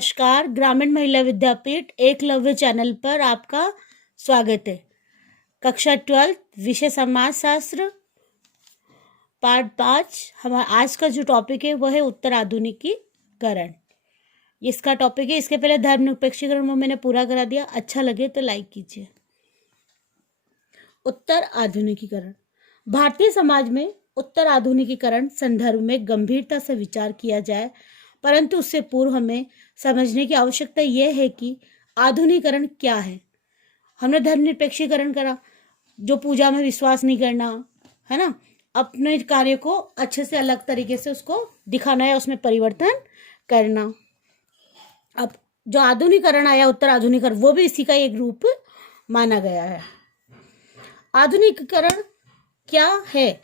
नमस्कार, ग्रामीण महिला विद्यापीठ एकलव्य चैनल पर आपका स्वागत है। कक्षा 12 विषय समाजशास्त्र पार्ट 5। हमारा आज का जो टॉपिक है वह है उत्तर आधुनिकीकरण। इसका टॉपिक है, इसके पहले धर्मनिरपेक्षीकरण वो मैंने पूरा करा दिया। अच्छा लगे तो लाइक कीजिए। उत्तर आधुनिकीकरण। भारतीय समाज में उत्तर आधुनिकीकरण संदर्भ में गंभीरता से विचार किया जाए, परंतु उससे पूर्व हमें समझने की आवश्यकता यह है कि आधुनिकीकरण क्या है। हमने धर्मनिरपेक्षीकरण करा, जो पूजा में विश्वास नहीं करना है ना, अपने कार्य को अच्छे से अलग तरीके से उसको दिखाना है, उसमें परिवर्तन करना। अब जो आधुनिकीकरण आया, उत्तर आधुनिकीकरण, वो भी इसी का एक रूप माना गया है। आधुनिकीकरण क्या है?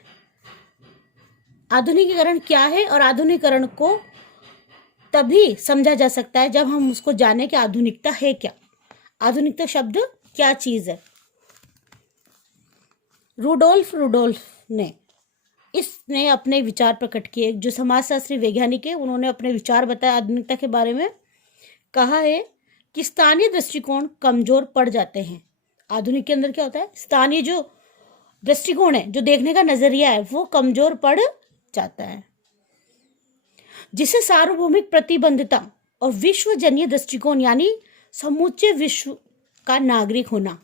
आधुनिकीकरण क्या है और आधुनिकीकरण को तभी समझा जा सकता है जब हम उसको जाने कि आधुनिकता है क्या। आधुनिकता शब्द क्या चीज है? रुडोल्फ ने इसने अपने विचार प्रकट किए। जो समाजशास्त्री वैज्ञानिक है, उन्होंने अपने विचार बताए आधुनिकता के बारे में। कहा है कि स्थानीय दृष्टिकोण कमजोर पड़ जाते हैं। आधुनिक के अंदर क्या होता है? स्थानीय जो दृष्टिकोण है, जो देखने का नजरिया है, वो कमजोर पड़ जाता है, जिसे सार्वभौमिक प्रतिबद्धता और विश्वजनीय दृष्टिकोण यानी समूचे विश्व का नागरिक होना,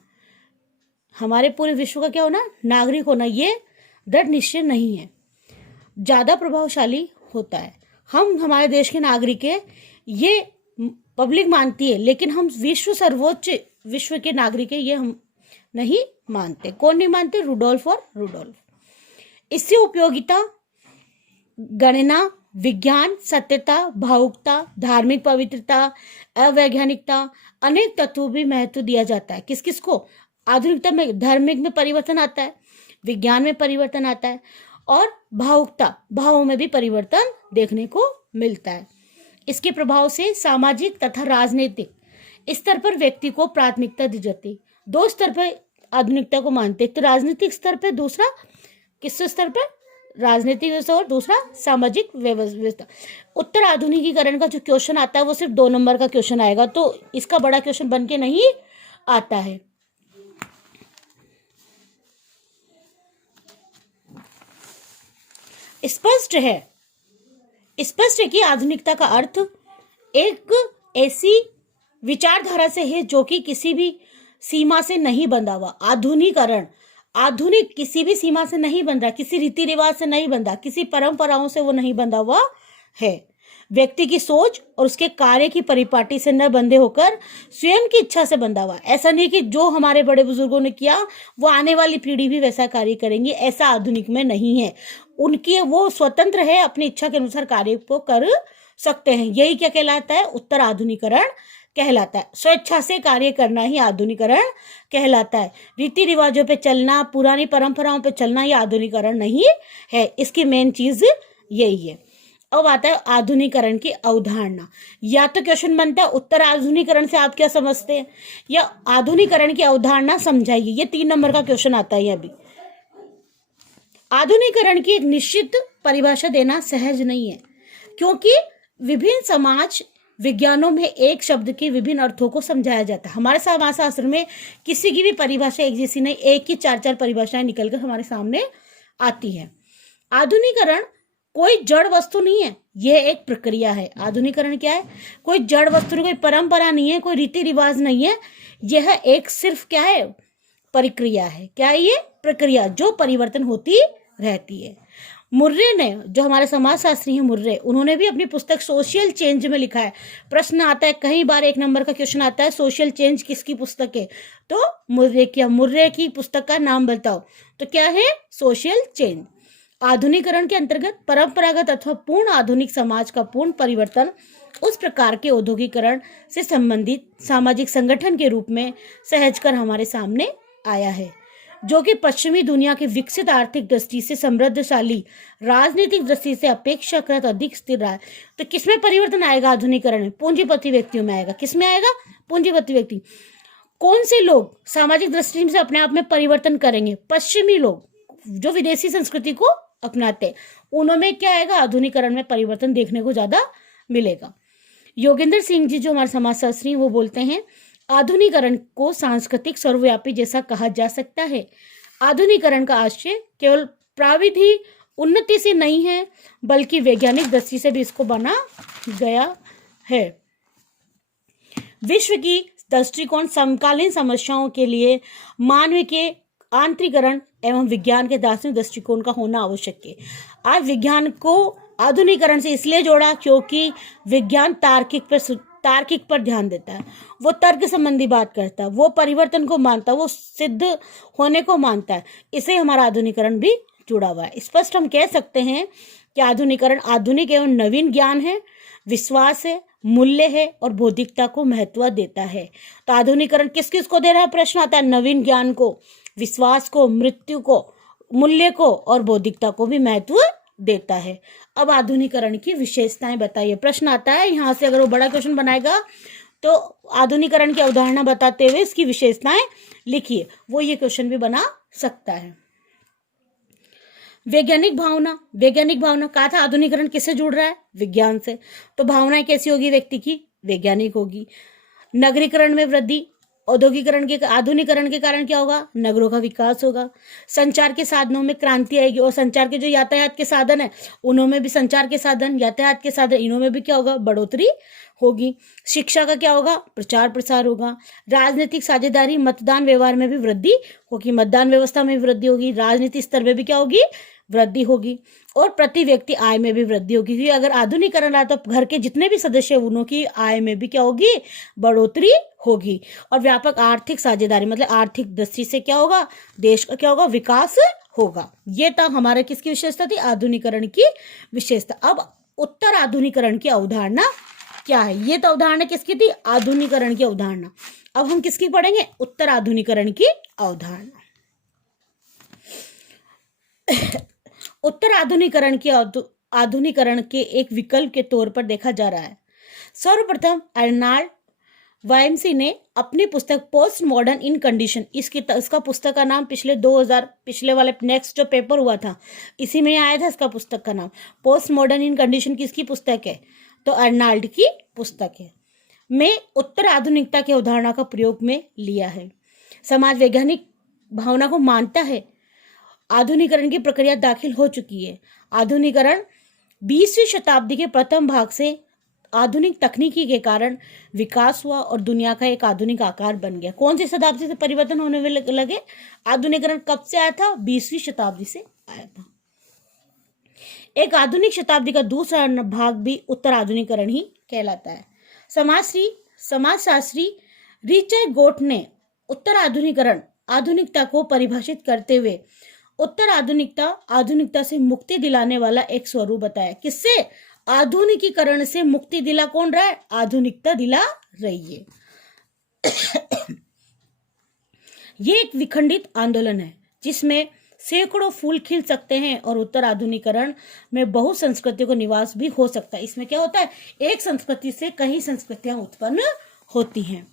हमारे पूरे विश्व का क्या होना? नागरिक होना, ये दृढ़ निश्चय नहीं है, ज्यादा प्रभावशाली होता है। हम हमारे देश के नागरिक है, ये पब्लिक मानती है, लेकिन हम विश्व सर्वोच्च विश्व के नागरिक है, ये हम नहीं मानते। कौन नहीं मानते? रुडोल्फ। इससे उपयोगिता, गणना, विज्ञान, सत्यता, भावुकता, धार्मिक पवित्रता, अवैज्ञानिकता, अनेक तत्वों भी महत्व दिया जाता है। किस किस को? आधुनिकता में धार्मिक में परिवर्तन आता है, विज्ञान में परिवर्तन आता है, और भावुकता, भावों में भी परिवर्तन देखने को मिलता है। इसके प्रभाव से सामाजिक तथा राजनीतिक स्तर पर व्यक्ति को प्राथमिकता दी जाती। दो स्तर पर आधुनिकता को मानते, एक तो राजनीतिक स्तर पर, दूसरा किस स्तर पर? राजनीतिक व्यवस्था, और दूसरा सामाजिक व्यवस्था। उत्तर आधुनिकीकरण का जो क्वेश्चन आता है वो सिर्फ 2 नंबर का क्वेश्चन आएगा, तो इसका बड़ा क्वेश्चन बन के नहीं आता है। स्पष्ट है कि आधुनिकता का अर्थ एक ऐसी विचारधारा से है जो कि किसी भी सीमा से नहीं बंधा हुआ। आधुनिक किसी भी सीमा से नहीं बंधा, किसी रीति रिवाज से नहीं बंधा, किसी परंपराओं से वो नहीं बंधा हुआ है। व्यक्ति की सोच और उसके कार्य की परिपाटी से न बंधे होकर स्वयं की इच्छा से बंधा हुआ। ऐसा नहीं कि जो हमारे बड़े बुजुर्गों ने किया वो आने वाली पीढ़ी भी वैसा कार्य करेंगी, ऐसा आधुनिक में नहीं है। उनकी वो स्वतंत्र है, अपनी इच्छा के अनुसार कार्य को कर सकते हैं। यही क्या कहलाता है? उत्तर आधुनिकीकरण कहलाता है। स्वेच्छा से कार्य करना ही आधुनिकीकरण कहलाता है। रीति रिवाजों पे चलना, पुरानी परंपराओं पे चलना, ये आधुनिकीकरण नहीं है। इसकी मेन चीज यही है। अब आता है आधुनिकीकरण की अवधारणा। या तो क्वेश्चन बनता है उत्तर आधुनिकीकरण से आप क्या समझते हैं, या आधुनिकीकरण की अवधारणा समझाइए। ये 3 नंबर का क्वेश्चन आता है। अभी आधुनिकीकरण की एक निश्चित परिभाषा देना सहज नहीं है, क्योंकि विभिन्न समाज विज्ञानों में एक शब्द के विभिन्न अर्थों को समझाया जाता है। हमारे समाजशास्त्र में किसी की भी परिभाषा एक जैसी नहीं, एक ही 4-4 परिभाषाएं निकलकर हमारे सामने आती है। आधुनिकीकरण कोई जड़ वस्तु नहीं है, यह एक प्रक्रिया है। आधुनिकीकरण क्या है? कोई जड़ वस्तु नहीं, कोई परंपरा नहीं है, कोई रीति रिवाज नहीं है। यह एक सिर्फ क्या है? प्रक्रिया है। क्या है ये? प्रक्रिया, जो परिवर्तन होती रहती है। मुर्रे ने, जो हमारे समाजशास्त्री हैं मुर्रे, उन्होंने भी अपनी पुस्तक सोशल चेंज में लिखा है। प्रश्न आता है कई बार, 1 नंबर का क्वेश्चन आता है, सोशल चेंज किसकी पुस्तक है? तो मुर्रे की पुस्तक का नाम बताओ। तो क्या है? Social change. आधुनिकीकरण के अंतर्गत परंपरागत अथवा पूर्ण आधुनिक समाज का पूर्ण परिवर्तन उस प्रकार के औद्योगिकरण से संबंधित सामाजिक संगठन के रूप में सहजकर हमारे सामने आया है, जो कि पश्चिमी दुनिया के विकसित आर्थिक दृष्टि से समृद्धशाली, राजनीतिक दृष्टि से अपेक्षाकृत अधिक स्थिर रहा है। तो किसमें परिवर्तन आएगा? आधुनिकीकरण में पूंजीपति व्यक्तियों में आएगा। किसमें आएगा? पूंजीपति व्यक्ति। कौन से लोग सामाजिक दृष्टि से अपने आप में परिवर्तन करेंगे? पश्चिमी लोग, जो विदेशी संस्कृति को अपनाते, उन्होंने क्या आएगा? आधुनिकीकरण में परिवर्तन देखने को ज्यादा मिलेगा। योगेंद्र सिंह जी जो हमारे समाजशास्त्री हैं वो बोलते हैं आधुनिकरण को सांस्कृतिक सर्वव्यापी जैसा कहा जा सकता है। आधुनिकरण का आशय केवल प्राविधि उन्नति से नहीं है बल्कि वैज्ञानिक दृष्टि से भी इसको बना गया है। विश्व की दृष्टिकोण समकालीन समस्याओं के लिए मानव के आंतरिकरण एवं विज्ञान के दार्शनिक दृष्टिकोण का होना आवश्यक है। आज विज्ञान को आधुनिकरण से इसलिए जोड़ा क्योंकि विज्ञान तार्किक पर ध्यान देता है, वो तर्क संबंधी बात करता है, वो परिवर्तन को मानता है, वो सिद्ध होने को मानता है। इसे हमारा आधुनिकरण भी जुड़ा हुआ है। स्पष्ट हम कह सकते हैं कि आधुनिकरण आधुनिक एवं नवीन ज्ञान है, विश्वास है, मूल्य है और बौद्धिकता को महत्व देता है। तो आधुनिकरण किस किस को दे रहा है? प्रश्न आता है। नवीन ज्ञान को, विश्वास को, मृत्यु को, मूल्य को और बौद्धिकता को भी महत्व देता है। अब आधुनिकरण की विशेषताएं बताइए। प्रश्न आता है यहाँ से, अगर वो बड़ा क्वेश्चन बनाएगा तो आधुनिकरण की अवधारणा बताते हुए इसकी विशेषताएं लिखिए। वो ये क्वेश्चन भी बना सकता है। वैज्ञानिक भावना कहा था आधुनिकरण किससे जुड़ रहा है? विज्ञान से। तो भावनाएं कैसी होगी व्यक्ति की? वैज्ञानिक होगी। नगरीकरण में वृद्धि, औद्योगिकरण के आधुनिकरण के कारण क्या होगा? नगरों का विकास होगा। संचार के साधनों में क्रांति आएगी और संचार के जो यातायात के साधन है उनमें भी संचार के साधन, यातायात के साधन, इनमें भी क्या होगा? बढ़ोतरी होगी। शिक्षा का क्या होगा? प्रचार प्रसार होगा। राजनीतिक साझेदारी, मतदान व्यवहार में भी वृद्धि होगी, मतदान व्यवस्था में भी वृद्धि होगी। राजनीतिक स्तर में भी क्या होगी? वृद्धि होगी। और प्रति व्यक्ति आय में भी वृद्धि होगी, क्योंकि अगर आधुनिकरण आया तो घर के जितने भी सदस्य उनों की आय में भी क्या होगी? बढ़ोतरी होगी। और व्यापक आर्थिक साझेदारी, मतलब आर्थिक दृष्टि से क्या होगा? देश का क्या होगा? विकास होगा। ये तो हमारे किसकी विशेषता थी? आधुनिकरण की विशेषता। अब उत्तर आधुनिकरण की अवधारणा क्या है? ये तो अवधारणा किसकी थी? आधुनिकरण की अवधारणा। अब हम किसकी पढ़ेंगे? उत्तर आधुनिकरण की अवधारणा। उत्तर आधुनिकरण के एक विकल्प के तौर पर देखा जा रहा है। सर्वप्रथम अर्नाल्ड वाइम्सी ने अपनी पुस्तक पोस्ट मॉडर्न इन कंडीशन, इसका पुस्तक का नाम पिछले वाले नेक्स्ट जो पेपर हुआ था इसी में आया था। इसका पुस्तक का नाम पोस्ट मॉडर्न इन कंडीशन किसकी पुस्तक है? तो अर्नाल्ड की पुस्तक है। में उत्तर आधुनिकता की अवधारणा का प्रयोग में लिया है। समाज वैज्ञानिक भावना को मानता है। आधुनिकरण की प्रक्रिया दाखिल हो चुकी है। आधुनिकरण 20वीं शताब्दी के प्रथम भाग से आधुनिक तकनीकी के कारण विकास हुआ और दुनिया का एक आधुनिक आकार बन गया। कौन सी शताब्दी से परिवर्तन होने में लगे? आधुनिकरण कब से आया था? 20वीं शताब्दी से आया था। एक आधुनिक शताब्दी का दूसरा भाग भी उत्तर आधुनिकरण ही कहलाता है। समाजशास्त्री रिचर्ड गोट ने उत्तर आधुनिकता को परिभाषित करते हुए उत्तर आधुनिकता से मुक्ति दिलाने वाला एक स्वरूप बताया। किससे? आधुनिकीकरण से मुक्ति दिला कौन रहा है? आधुनिकता दिला रही है। ये एक विखंडित आंदोलन है जिसमें सैकड़ों फूल खिल सकते हैं और उत्तर आधुनिकरण में बहु संस्कृतियों का निवास भी हो सकता है। इसमें क्या होता है? एक संस्कृति से कई संस्कृतियां उत्पन्न होती हैं।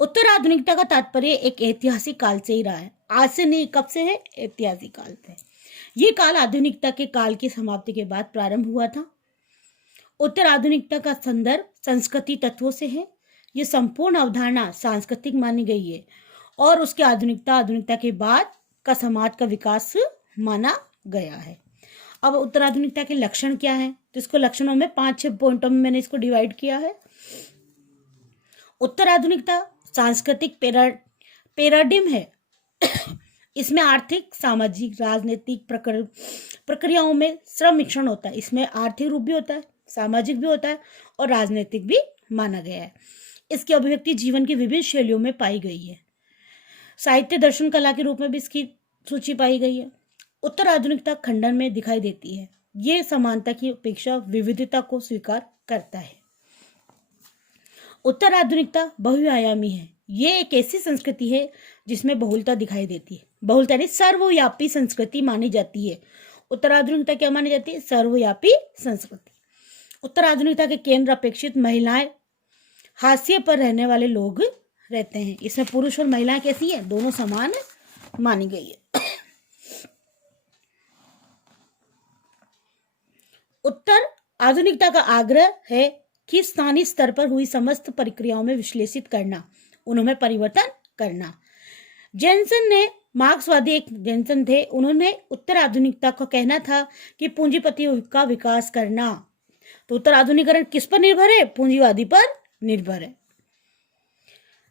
उत्तर आधुनिकता का तात्पर्य एक ऐतिहासिक काल से ही रहा है। आज से नहीं, कब से है? ऐतिहासिक काल से। ये काल आधुनिकता के काल की समाप्ति के बाद प्रारंभ हुआ था। उत्तर आधुनिकता का संदर्भ संस्कृति तत्वों से है। ये संपूर्ण अवधारणा सांस्कृतिक मानी गई है और उसके आधुनिकता के बाद का समाज का विकास माना गया है। अब उत्तर आधुनिकता के लक्षण क्या है? तो इसको लक्षणों में 5-6 पॉइंटों में मैंने इसको डिवाइड किया है। उत्तर आधुनिकता सांस्कृतिक पैराडिम है। इसमें आर्थिक, सामाजिक, राजनीतिक प्रक्रियाओं में श्रम मिश्रण होता है। इसमें आर्थिक रूप भी होता है, सामाजिक भी होता है और राजनीतिक भी माना गया है। इसकी अभिव्यक्ति जीवन की विभिन्न शैलियों में पाई गई है। साहित्य, दर्शन, कला के रूप में भी इसकी सूची पाई गई है। उत्तर आधुनिकता खंडन में दिखाई देती है। ये समानता की अपेक्षा विविधता को स्वीकार करता है। उत्तर आधुनिकता बहुआयामी है। ये एक ऐसी संस्कृति है जिसमें बहुलता दिखाई देती है। बहुलता यानी सर्वव्यापी संस्कृति मानी जाती है। उत्तर आधुनिकता क्या मानी जाती है? सर्वव्यापी संस्कृति। उत्तर आधुनिकता के केंद्र अपेक्षित महिलाएं, हाशिए पर रहने वाले लोग रहते हैं। इसमें पुरुष और महिलाएं कैसी है? दोनों समान मानी गई है। उत्तर आधुनिकता का आग्रह है कि स्थानीय स्तर पर हुई समस्त प्रक्रियाओं में विश्लेषित करना, उनमें परिवर्तन करना। मार्क्सवादी एक जेनसन थे, उन्होंने उत्तर आधुनिकता को कहना था कि पूंजीपतियों का विकास करना। तो उत्तर आधुनिकरण किस पर निर्भर है? पूंजीवादी पर निर्भर है।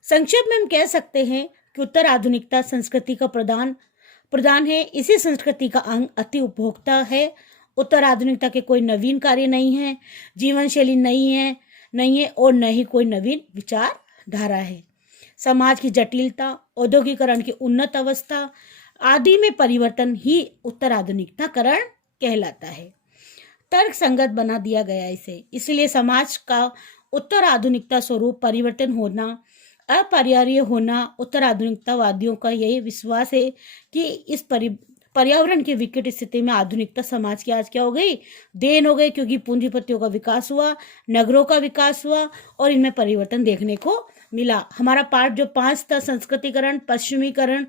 संक्षेप में हम कह सकते हैं कि उत्तर आधुनिकता संस्कृति का प्रदान है। इसी संस्कृति का अंग अति उपभोक्ता है। उत्तर आधुनिकता के कोई नवीन कार्य नहीं है, जीवन शैली नहीं है और न ही कोई नवीन विचारधारा है। समाज की जटिलता, औद्योगिकरण की उन्नत अवस्था आदि में परिवर्तन ही उत्तर आधुनिकताकरण कहलाता है। तर्क संगत बना दिया गया इसे। इसलिए समाज का उत्तर आधुनिकता स्वरूप परिवर्तन होना, अपरिहार्य होना। उत्तर आधुनिकतावादियों का यही विश्वास है कि इस पर्यावरण की विकट स्थिति में आधुनिकता समाज की आज क्या हो गई? देन हो गई, क्योंकि पूंजीपतियों का विकास हुआ, नगरों का विकास हुआ और इनमें परिवर्तन देखने को मिला। हमारा पार्ट जो 5 था, संस्कृतिकरण, पश्चिमीकरण,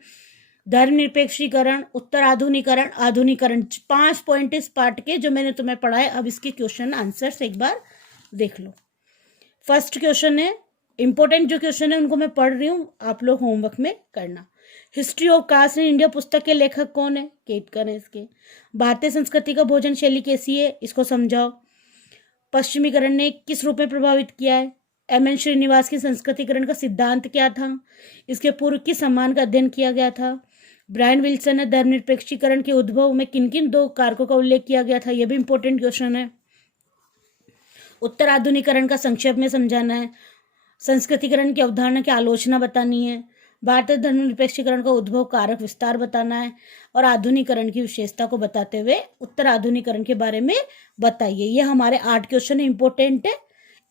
धर्मनिरपेक्षीकरण, उत्तर आधुनिकरण, आधुनिकरण, 5 पॉइंट इस पार्ट के जो मैंने तुम्हें पढ़ाए। अब इसके क्वेश्चन आंसर्स एक बार देख लो। फर्स्ट क्वेश्चन है, इंपॉर्टेंट जो क्वेश्चन है उनको मैं पढ़ रही हूँ, आप लोग होमवर्क में करना। History of caste in India पुस्तक के लेखक कौन है? केतकर है इसके। भारतीय संस्कृति का भोजन शैली कैसी है, इसको समझाओ। पश्चिमीकरण ने किस रूप में प्रभावित किया है? एम.एन. श्रीनिवास की संस्कृतिकरण का सिद्धांत क्या था? इसके पूर्व किस सम्मान का अध्ययन किया गया था? ब्रायन विल्सन ने धर्मनिरपेक्षीकरण के उद्भव में किन किन 2 कारकों का उल्लेख किया गया था? यह भी इंपॉर्टेंट क्वेश्चन है। उत्तर आधुनिकरण का संक्षेप में समझाना है। संस्कृतिकरण की अवधारणा की आलोचना बतानी है। भारतीय धर्मनिरपेक्षीकरण का उद्भव, कारक, विस्तार बताना है और आधुनिकरण की विशेषता को बताते हुए उत्तर आधुनिकरण के बारे में बताइए। ये हमारे 8 क्वेश्चन इंपॉर्टेंट है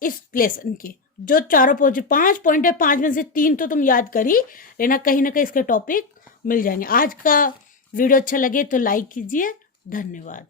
इस लेसन के। जो 5 पॉइंट है, 5 में से 3 तो तुम याद कर ही लेना, कहीं ना कहीं इसके टॉपिक मिल जाएंगे। आज का वीडियो अच्छा लगे तो लाइक कीजिए। धन्यवाद।